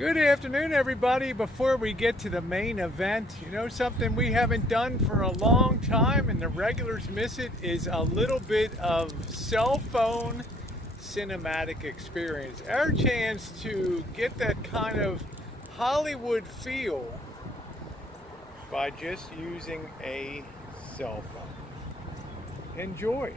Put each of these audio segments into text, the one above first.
Good afternoon, everybody. Before we get to the main event, you know something we haven't done for a long time and the regulars miss it is a little bit of cell phone cinematic experience. Our chance to get that kind of Hollywood feel by just using a cell phone. Enjoy.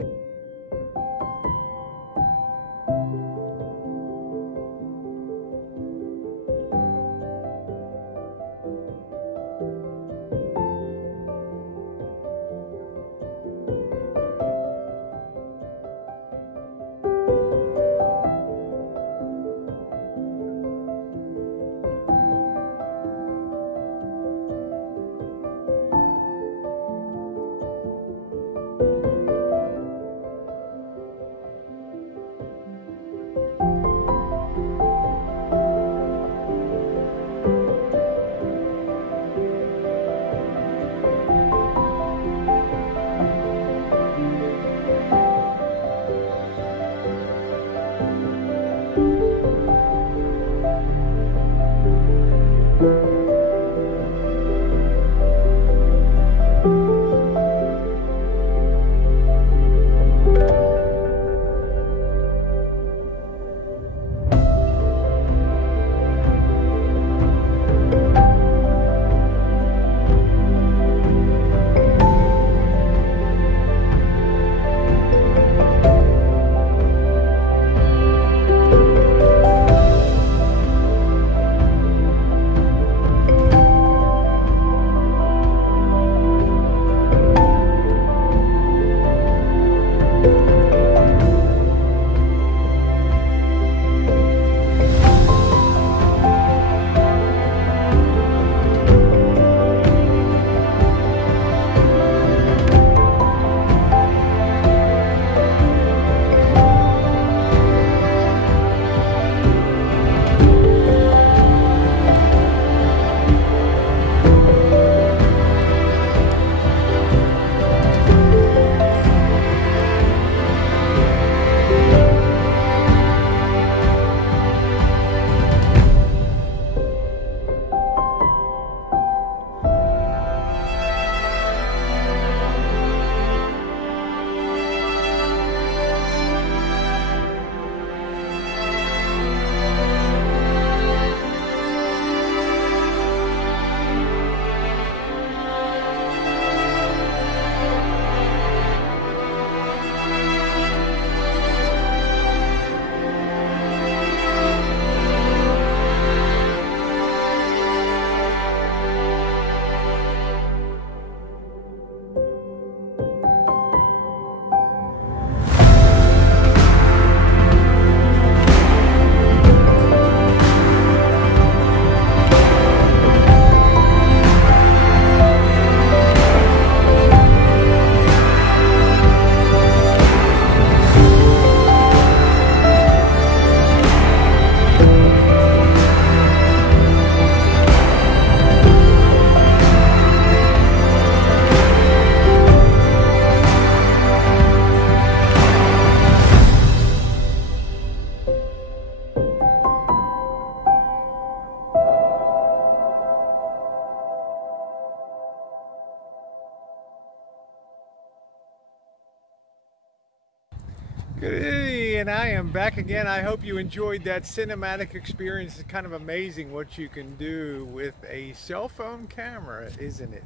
Good, and I am back again. I hope you enjoyed that cinematic experience. It's kind of amazing what you can do with a cell phone camera, isn't it?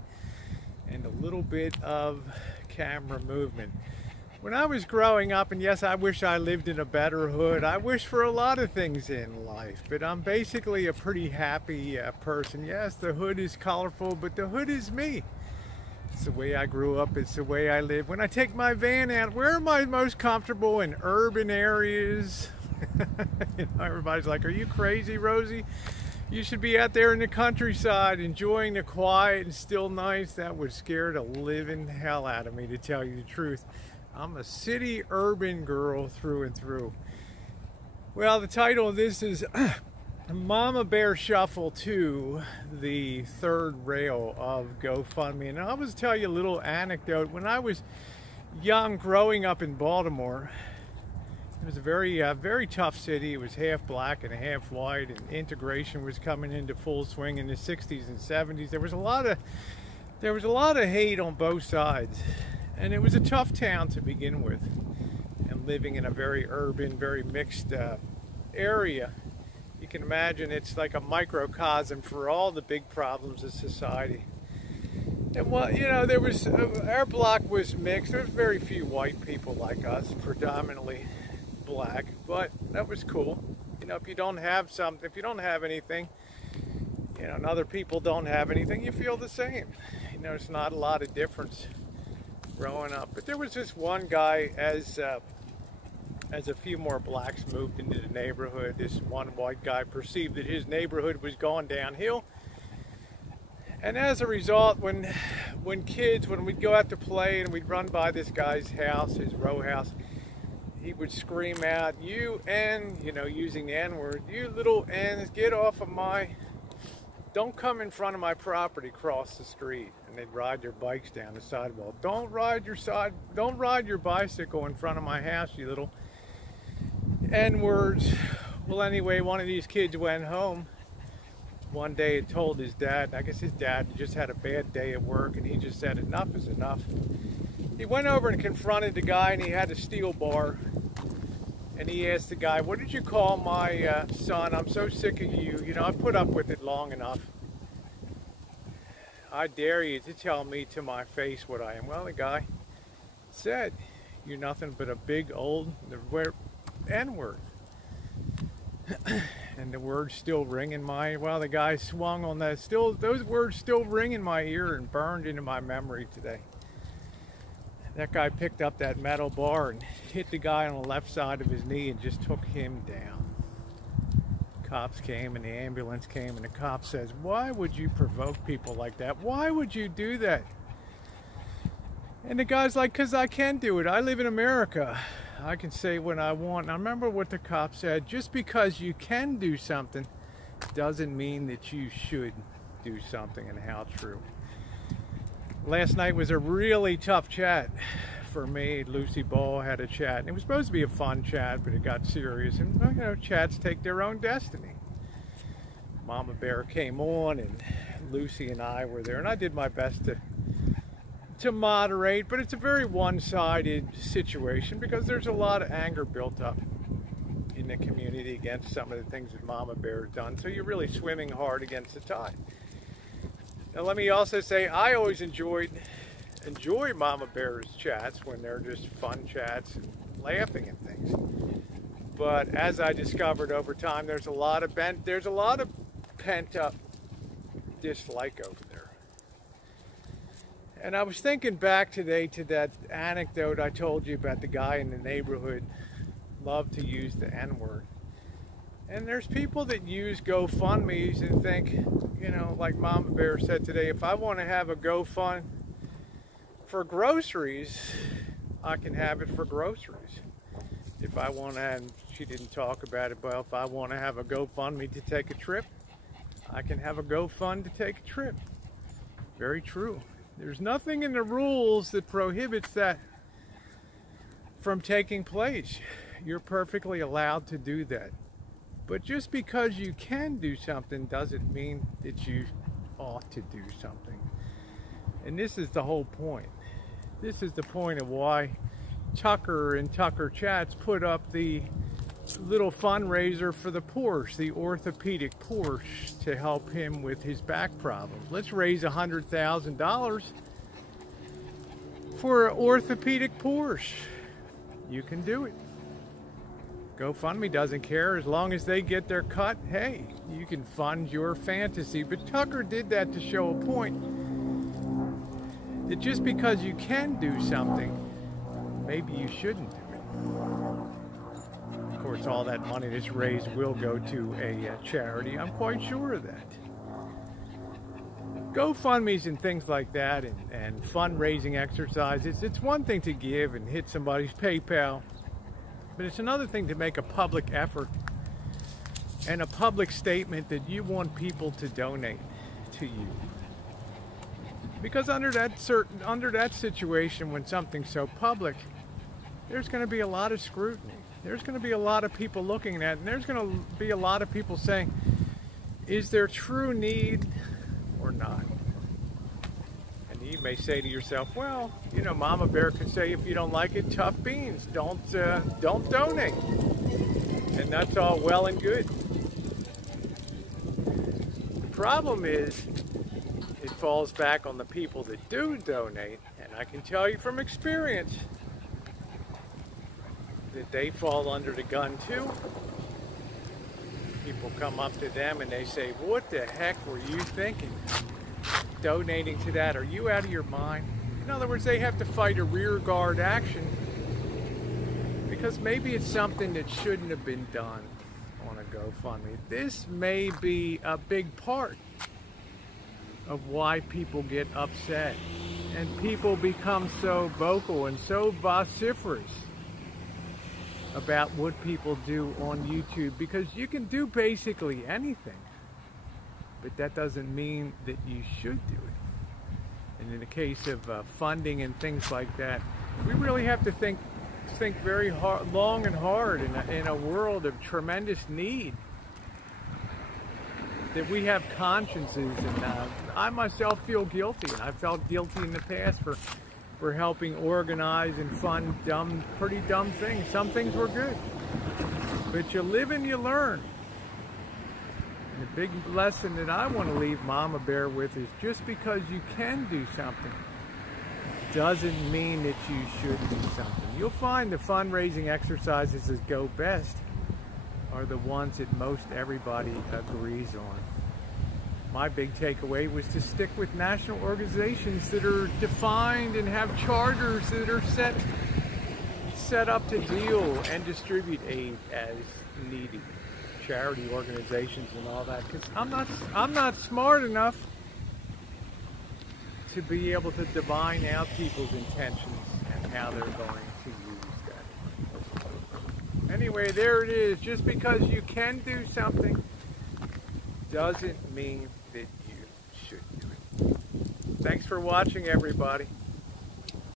And a little bit of camera movement. When I was growing up, and yes, I wish I lived in a better hood. I wish for a lot of things in life, but I'm basically a pretty happy person. Yes, the hood is colorful, but the hood is me. It's the way I grew up, it's the way I live. When I take my van out, where am I most comfortable? In urban areas. You know, everybody's like, are you crazy, Rosie? You should be out there in the countryside enjoying the quiet and still nights. That would scare the living hell out of me, to tell you the truth. I'm a city urban girl through and through. Well, the title of this is Mama Bear Shuffle 2, the third rail of GoFundMe. And I was tell you a little anecdote. When I was young, growing up in Baltimore, It was a very tough city. It was half black and half white, and integration was coming into full swing in the 60s and 70s. There was a lot of hate on both sides, and it was a tough town to begin with. And living in a very urban, very mixed area, you can imagine it's like a microcosm for all the big problems of society. And well, you know, there was our block was mixed. There was very few white people like us, predominantly black, but that was cool. You know, if you don't have something, if you don't have anything, you know, and other people don't have anything, you feel the same. You know, it's not a lot of difference growing up. But there was this one guy, as a few more blacks moved into the neighborhood, this one white guy perceived that his neighborhood was going downhill. And as a result, when we'd go out to play and we'd run by this guy's house, his row house, he would scream out, "You N," you know, using the N-word, "You little N's, get off of don't come in front of my property, cross the street." And they'd ride their bikes down the sidewalk. Don't ride your bicycle in front of my house, you little N-words. Well, anyway, one of these kids went home one day and told his dad. I guess his dad just had a bad day at work, and he just said, "Enough is enough." He went over and confronted the guy, and he had a steel bar. And he asked the guy, "What did you call my son? I'm so sick of you. You know, I've put up with it long enough. I dare you to tell me to my face what I am." Well, the guy said, "You're nothing but a big old N-word." And the words still ring in my, well, the guy swung on that, those words still ring in my ear and burned into my memory today. That guy picked up that metal bar and hit the guy on the left side of his knee and just took him down. Cops came and the ambulance came, and the cop says, "Why would you provoke people like that? Why would you do that?" And the guy's like, "'Cause I can do it. I live in America. I can say what I want." And I remember what the cop said: just because you can do something doesn't mean that you should do something. And how true. Last night was a really tough chat for me. Lucy Ball had a chat, and it was supposed to be a fun chat, but it got serious. And you know, chats take their own destiny. Mama Bear came on, and Lucy and I were there, and I did my best to moderate, but it's a very one-sided situation because there's a lot of anger built up in the community against some of the things that Mama Bear has done. So you're really swimming hard against the tide. Now let me also say, I always enjoy Mama Bear's chats when they're just fun chats and laughing and things. But as I discovered over time, there's a lot of pent-up dislike over there. And I was thinking back today to that anecdote I told you about the guy in the neighborhood loved to use the N-word. And there's people that use GoFundMe's and think, you know, like Mama Bear said today, if I want to have a GoFund for groceries, I can have it for groceries. If I want to, and she didn't talk about it, but if I want to have a GoFundMe to take a trip, I can have a GoFund to take a trip. Very true. There's nothing in the rules that prohibits that from taking place. You're perfectly allowed to do that. But just because you can do something doesn't mean that you ought to do something. And this is the whole point. This is the point of why Tucker and Tucker Chats put up the little fundraiser for the Porsche, the orthopedic Porsche, to help him with his back problem. Let's raise $100,000 for an orthopedic Porsche. You can do it. GoFundMe doesn't care. As long as they get their cut, hey, you can fund your fantasy. But Tucker did that to show a point that just because you can do something, maybe you shouldn't do it. Of course, all that money that's raised will go to a charity. I'm quite sure of that. GoFundMes and things like that, and fundraising exercises, it's one thing to give and hit somebody's PayPal, but it's another thing to make a public effort and a public statement that you want people to donate to you. Because under that situation, when something's so public, there's going to be a lot of scrutiny. there's going to be a lot of people looking at it, and there's going to be a lot of people saying, is there true need or not? And you may say to yourself, well, you know, Mama Bear could say, if you don't like it, tough beans, don't donate. And that's all well and good. The problem is, it falls back on the people that do donate, and I can tell you from experience that they fall under the gun too. People come up to them and they say, what the heck were you thinking? Donating to that? Are you out of your mind? In other words, they have to fight a rear guard action because maybe it's something that shouldn't have been done on a GoFundMe. This may be a big part of why people get upset and people become so vocal and so vociferous about what people do on YouTube, because you can do basically anything, but that doesn't mean that you should do it. And in the case of funding and things like that, we really have to think very hard, long and hard in a world of tremendous need, that we have consciences. And I myself feel guilty, and I felt guilty in the past for helping organize and fund pretty dumb things. Some things were good, but you live and you learn. And the big lesson that I want to leave Mama Bear with is, just because you can do something doesn't mean that you should do something. You'll find the fundraising exercises that go best are the ones that most everybody agrees on. My big takeaway was to stick with national organizations that are defined and have charters that are set up to deal and distribute aid as needed. Charity organizations and all that, because I'm not smart enough to be able to divine out people's intentions and how they're going to use that. Anyway, there it is. Just because you can do something doesn't mean that you should do it. Thanks for watching, everybody.